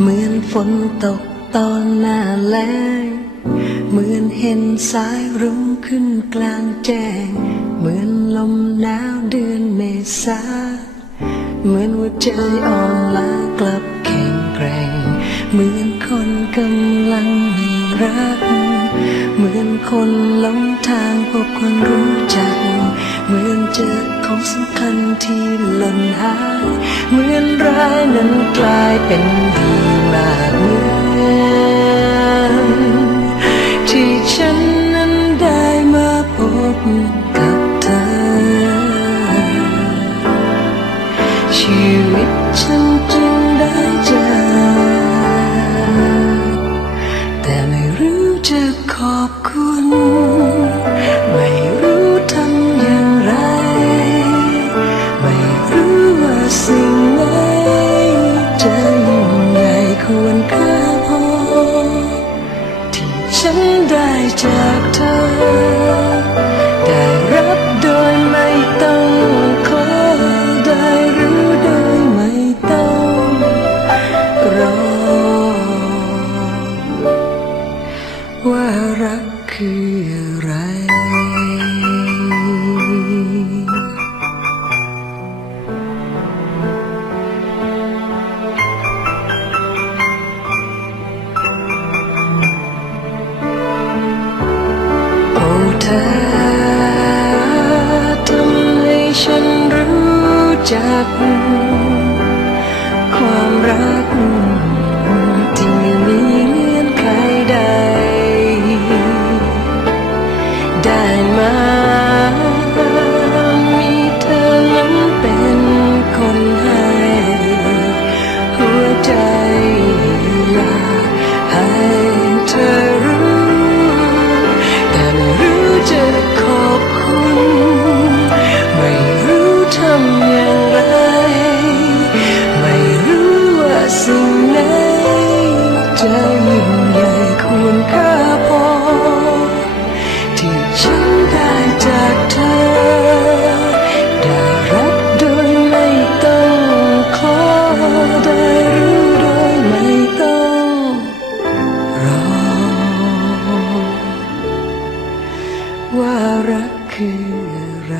เหมือนฝนตกตอนหน้าแล้งเหมือนเห็นสายรุ้งขึ้นกลางแจ้ง เหมือนลมหนาวเดือนเมษาเหมือนหัวใจอ่อนล้ากลับแข็งแกร่ง เหมือนคนกำลังมีรัก เหมือนคนหลงทางพบคนรู้จัก เหมือนเจอ ของสำคัญที่หล่นหายเหมือนร้ายนั้นกลายเป็นดีมากเหมือนที่ฉันนั้นได้มาพบ ฉันได้จากเธอ จากความรัก ที่ไม่มีเลื่อนใครใด ได้มามีเธอนั้นเป็นคนให้ หัวใจ ว่ารักคืออะไร